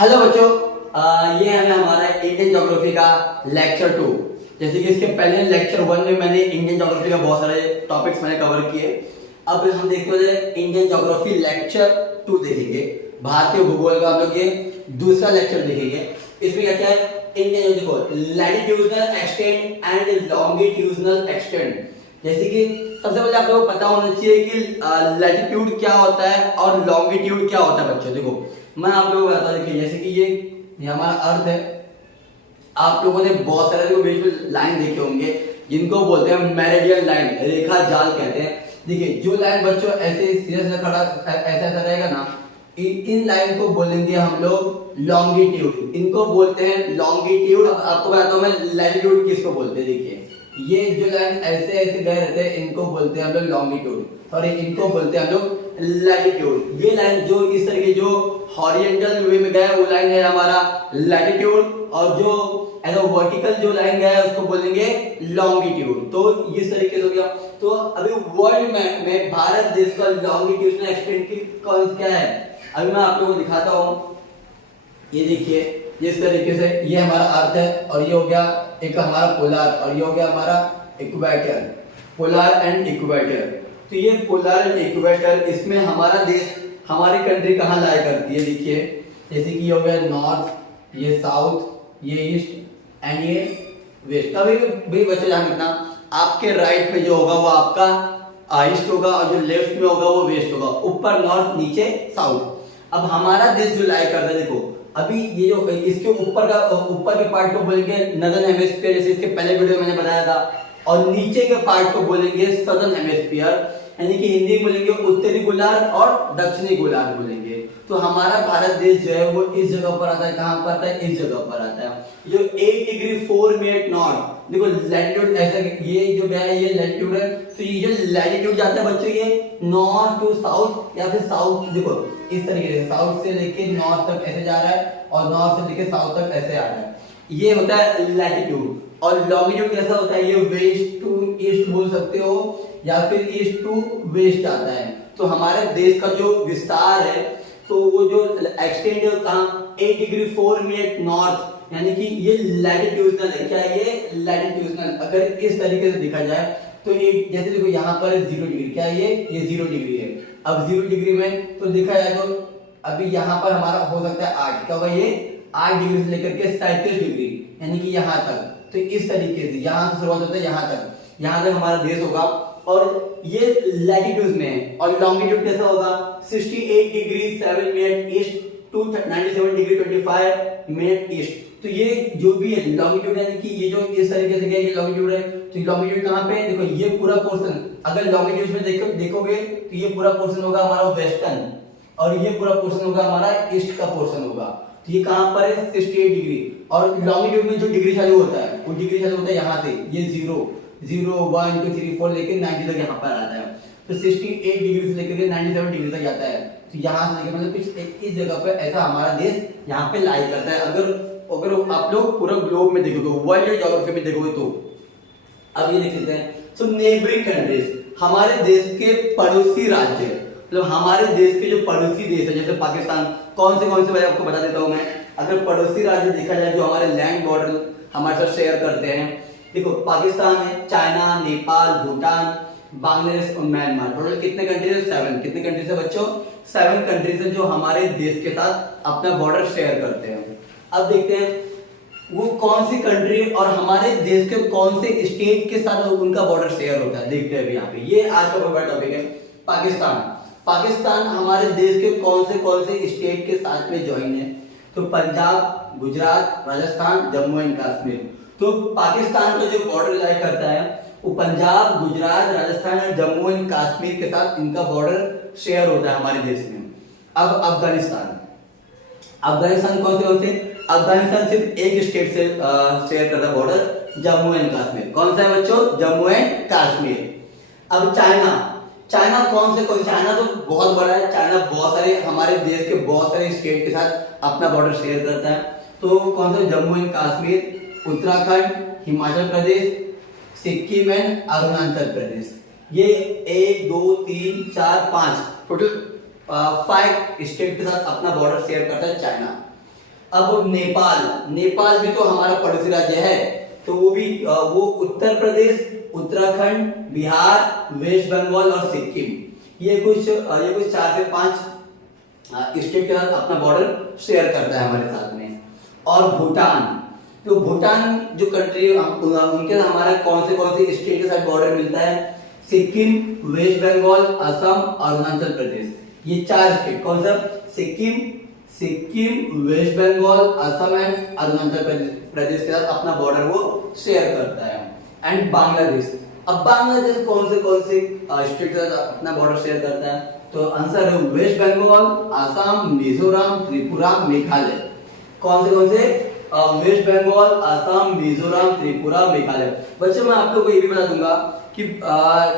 Hello बच्चों, ये है हमारा इंडियन ज्योग्राफी का लेक्चर 2। जैसे कि इसके पहले लेक्चर 1 में मैंने इंडियन ज्योग्राफी का बहुत सारे टॉपिक्स मैंने कवर किए। अब हम देखते हैं इंडियन ज्योग्राफी लेक्चर 2 देखेंगे। भारतीय भूगोल का हम लोग ये दूसरा लेक्चर देखेंगे। इसमें क्या क्या है, इंडियन देखो latitudinal extent and longitudinal extent. जैसे कि सबसे पहले आप लोगों को पता होना चाहिए कि लैटिट्यूड क्या होता है और लॉन्गिट्यूड क्या होता है। बच्चों देखो, मैं आप लोगों को बताता हूं, देखिए जैसे कि ये हमारा अर्थ है। आप लोगों ने बहुत सारे लोग बीच में लाइन देखे होंगे जिनको बोलते हैं मेरिडियन लाइन, रेखा जाल कहते हैं। देखिए जो लाइन बच्चों ऐसे सीधा सीधा खड़ा ऐसा ऐसा रहेगा ना, इन लाइन को बोलेंगे हम लोग लॉन्गिट्यूड। इनको बोलते हैं लॉन्गिट्यूड। आपको बताता हूं मैं लैटिट्यूड किसको बोलते हैं। देखिए ये जो लाइन ऐसे ऐसे गए रहते हैं इनको बोलते हैं हम लोग लॉन्गिट्यूड और इनको बोलते हैं हम लोग लैटिट्यूड। ये लाइन जो इस तरह की जो हॉरिजॉन्टल वे में गया है वो लाइन है हमारा लैटिट्यूड, और जो ऐसा वर्टिकल जो लाइन गया है उसको बोलेंगे लॉन्गिट्यूड। तो इस तरीके से हो गया। तो अभी वर्ल्ड मैप में भारत देश का लॉन्गिट्यूडनल एक्सटेंट की कौन क्या है, अभी मैं आप लोगों को दिखाता हूँ। ये देखिए जिस तरीके से ये हमारा अर्थ है और ये हो गया एक हमारा पोलर और ये हो गया हमारा इक्वेटर, पोलर एंड इक्वेटर। तो ये पोलर एंड इक्वेटर, इसमें हमारा देश हमारी कंट्री कहाँ लाया करती है। देखिए जैसे कि ये हो गया नॉर्थ, ये साउथ, ये ईस्ट एंड ये वेस्ट। अभी भी बच्चे ध्यान रखना, आपके राइट में जो होगा वो आपका ईस्ट होगा और जो लेफ्ट में होगा वो वेस्ट होगा। ऊपर नॉर्थ, नीचे साउथ। अब हमारा देश जो लाया करता है, देखो अभी ये जो इसके ऊपर के पार्ट को बोलेंगे नदर्न हेमिस्फीयर, जैसे इसके पहले वीडियो में मैंने बताया था, और नीचे के पार्ट को बोलेंगे सदर्न हेमिस्फीयर, यानी कि हिंदी में बोलेंगे उत्तरी गोलार्ध और दक्षिणी गोलार्ध बोलेंगे। तो हमारा भारत देश जो है वो इस जगह पर आता है। कहां पर आता है, इस जगह पर आता है। जो 8 डिग्री 4 मिनट नॉर्थ, देखो लैटिट्यूड ऐसा, ये जो गया है ये लैटिट्यूड है। तो ये जो लैटिट्यूड जाता है बच्चों, ये नॉर्थ टू साउथ या फिर साउथ, देखो इस तरीके से साउथ से लेके नॉर्थ तक ऐसे जा रहा है और नॉर्थ से लेके साउथ तक ऐसे आ रहा है। ये होता है लैटिट्यूड। और लॉन्गिट्यूड कैसा होता है, ये वेस्ट टू ईस्ट बोल सकते हो या फिर ईस्ट टू वेस्ट आता है। तो हमारे देश का जो विस्तार है, तो वो जो एक्सटेंड है कहाँ, 8 डिग्री 4 मिनट नॉर्थ, यानी कि ये लैटिट्यूडनल है। क्या ये लैटिट्यूडनल, अगर इस तरीके से देखा जाए तो एक जैसे देखो यहाँ पर 0 डिग्री, क्या ये 0 डिग्री है। अब 0 डिग्री में तो देखा जाए तो अभी यहाँ पर हमारा हो सकता है 8, क्या होगा ये 8 डिग्री से लेकर के 37 डिग्री, यानी कि यहाँ तक। तो इस तरीके से यहाँ से शुरुआत होता है यहाँ तक हमारा देश होगा। और ये लैटिट्यूड में है। और लॉन्गिट्यूड कैसा होगा, 68 degree 7 minute east to 97 degree 25 minute east. तो ये जो भी है लॉन्गिट्यूड, यानी कि ये जो इस तरीके से गया ये लॉन्गिट्यूड है। तो लॉन्गिट्यूड कहाँ पे है, देखो ये पूरा पोर्शन, अगर लॉन्गिट्यूड में देखोगे तो ये पूरा पोर्शन होगा हमारा वेस्टर्न और ये पूरा पोर्शन होगा हमारा ईस्ट का पोर्शन होगा। तो ये कहां पर है, 68 डिग्री। और लॉन्गिट्यूड में जो डिग्री चालू होता है वो डिग्री चालू होता है यहाँ से, ये 0 0 1 2 3 4 लेके 90 तक यहाँ पर आता है। तो 68 डिग्री से लेकर के 97 डिग्री तक जाता है। तो यहाँ से लेकर मतलब कुछ इस जगह पे ऐसा हमारा देश यहाँ पे लाई करता है। अगर आप लोग पूरा ग्लोब में देखोगे, वर्ल्ड ज्योग्राफी में देखोगे तो अब ये देख लेते हैं। सो नेबरिंग कंट्रीज, हमारे देश के पड़ोसी राज्य, मतलब हमारे देश के जो पड़ोसी देश है, जैसे पाकिस्तान, कौन से मैं आपको बता देता हूं मैं। अगर पड़ोसी राज्य देखा जाए जो हमारे लैंड बॉर्डर हमारे साथ शेयर करते हैं, देखो पाकिस्तान है, चाइना, नेपाल, भूटान, बांग्लादेश और म्यांमार। टोटल कितने कंट्रीज है, 7। कितने कंट्रीज है बच्चों, 7 कंट्रीज है जो हमारे देश के साथ अपना बॉर्डर शेयर करते हैं। अब देखते हैं वो कौन सी कंट्री और हमारे देश के कौन से स्टेट के साथ उनका बॉर्डर शेयर होता है। देखते हैं अभी यहाँ पे, ये आज का बड़ा टॉपिक है। पाकिस्तान हमारे देश के कौन से स्टेट के साथ में ज्वाइन है, तो पंजाब, गुजरात, राजस्थान, जम्मू एंड कश्मीर। तो पाकिस्तान का जो बॉर्डर लाया करता है वो पंजाब, गुजरात, राजस्थान और जम्मू एंड कश्मीर के साथ इनका बॉर्डर शेयर होता है हमारे देश में। अब अफगानिस्तान कौन से, अफगानिस्तान सिर्फ एक स्टेट से शेयर करता है बॉर्डर, जम्मू एंड कश्मीर। कौन सा है बच्चों, जम्मू एंड कश्मीर। अब चाइना चाइना तो बहुत बड़ा है। चाइना बहुत सारे हमारे देश के बहुत सारे स्टेट के साथ अपना बॉर्डर शेयर करता है। तो कौन सा, जम्मू एंड कश्मीर, उत्तराखंड, हिमाचल प्रदेश, सिक्किम एंड अरुणाचल प्रदेश। ये 1 2 3 4 5 टोटल 5 स्टेट के साथ अपना बॉर्डर शेयर करता है चाइना। अब नेपाल भी तो हमारा पड़ोसी राज्य है, तो वो भी वो उत्तर प्रदेश, उत्तराखंड, बिहार, वेस्ट बंगाल और सिक्किम, ये कुछ 4 से 5 स्टेट के साथ अपना बॉर्डर शेयर करता है हमारे साथ में। और भूटान, तो भूटान जो कंट्री उनके साथ हमारा कौन से स्टेट के साथ बॉर्डर मिलता है? सिक्किम, वेस्ट बंगाल, असम, अरुणाचल प्रदेश, ये 4 स्टेट। कौन सा? सिक्किम, वेस्ट बंगाल, असम एंड अरुणाचल प्रदेश के साथ अपना बॉर्डर वो शेयर करता है। एंड बांग्लादेश, अब बांग्लादेश कौन से स्टेट के साथ अपना बॉर्डर शेयर करता है? तो आंसर है वेस्ट बंगाल, असम, मिजोरम, त्रिपुरा, मेघालय। कौन से? वेस्ट बंगाल, असम, मिजोरम, त्रिपुरा, मेघालय। बच्चों मैं आप लोगों को ये भी बता दूंगा कि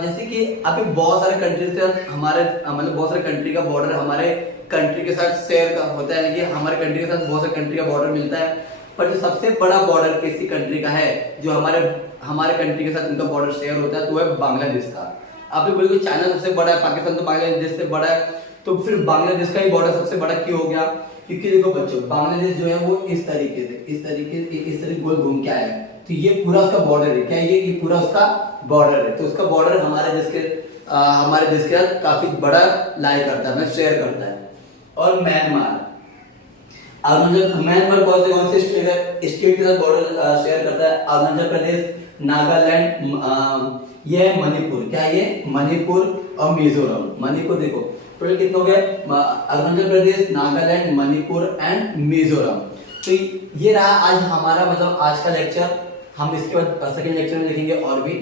जैसे कि अभी बहुत सारे कंट्रीज के साथ हमारे मतलब बहुत सारे कंट्री का बॉर्डर हमारे कंट्री के साथ शेयर होता है, यानी कि हमारे कंट्री के साथ बहुत सारे कंट्री का बॉर्डर मिलता है। पर जो सबसे बड़ा बॉर्डर किसी कंट्री का है जो हमारे कंट्री के साथ उनका बॉर्डर शेयर होता है, तो है बांग्लादेश का। आप लोग बोलोगे चाइना सबसे बड़ा है, पाकिस्तान तो बांग्लादेश से बड़ा है, तो फिर बांग्लादेश का ही बॉर्डर सबसे बड़ा क्यों हो गया? क्योंकि देखो बच्चों, बांग्लादेश जो है वो इस तरीके गोल घूम के आया है, तो ये पूरा उसका बॉर्डर है। क्या ये पूरा उसका बॉर्डर है, तो उसका बॉर्डर हमारे देश के साथ काफी बड़ा लाई करता है, मतलब शेयर करता है। और म्यांमार कौन से स्टेट के साथ बॉर्डर शेयर करता है? अरुणाचल प्रदेश, नागालैंड, ये है मणिपुर। क्या ये? मणिपुर और मिजोरम। मणिपुर देखो टोटल कितने हो गए? अरुणाचल प्रदेश, नागालैंड, मणिपुर एंड मिजोरम। तो ये रहा आज हमारा मतलब आज का लेक्चर। हम इसके बाद सेकंड लेक्चर में देखेंगे और भी